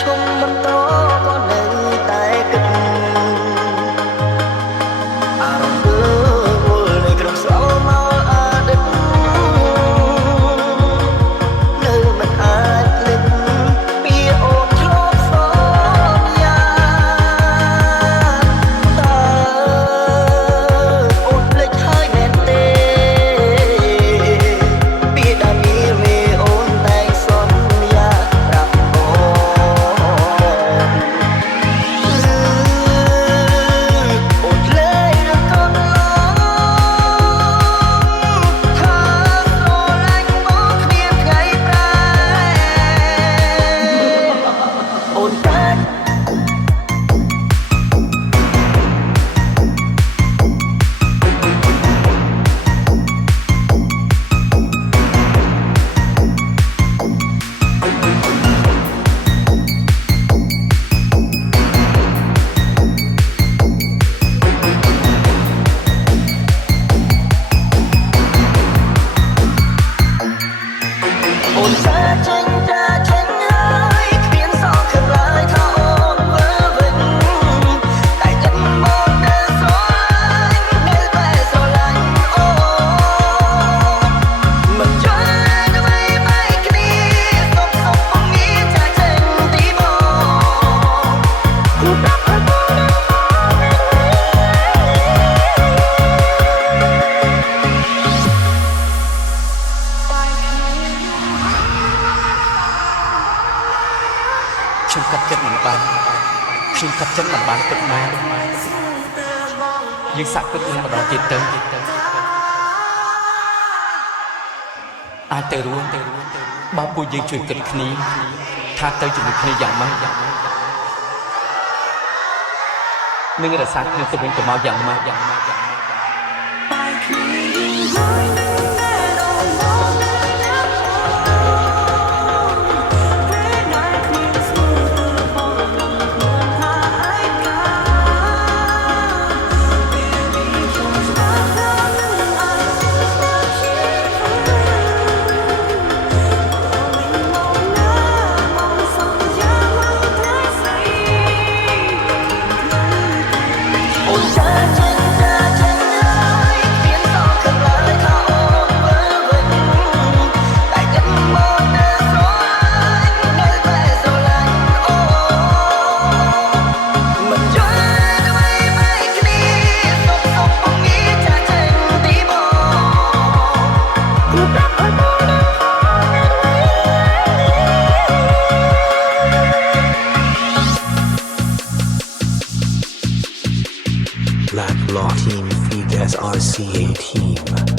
ឈុំបន្តក៏នៅតែគិតអារម្មណ៍វល់នៅក្នុងស្រមោលអតីតនៅមិនអាចលិចពីអូនធ្លាប់សន្យាតើអូនភ្លេចហើយមែនទេពីដែលមានអូនតែសន្យាប្រាប់អូនអូនភ្លេចឬក៏ឡងថាស្រឡាញ់បងគ្មានថ្ងៃប្រែអូនតែអូនសាចេញចាចេញហើយគ្មានសងខាងឡើយថាអូនវិលវិញតែចិត្តមកនៅស្រឡាញ់នៅតែស្រឡាញ់អូនមិនចង់ដើម្បីបែកគ្នាសុខសុខពងងារចាចេញទីមកគូប្រាប់ឲ្យបងខ្ញុំកាត់ចិត្តមិនបានខ្ញុំកាត់ចិត្តមិនបានពិតមែនយើងសាក់ពិតនឹងម្ដងទៀតទៅអាចទៅរួមបើពួកយើងជួយគិតគ្នាថាទៅជាមួយគ្នាយ៉ាងម៉េចនឹងរក្សាគ្នាទៅវិញទៅមកយ៉ាងម៉េចអូនសាចេញចាចេញហើយគ្មានសងខាងឡើយថាអូនវិលវិញតែចិត្តមកនៅស្រឡាញ់នៅតែស្រឡាញ់អូនមិនចង់ដើម្បីបែកគ្នាសុខសុខពងងារចាចេញទីមកគូប្រាប់ឲ្យបងBlack Law Team feed SRCA Team.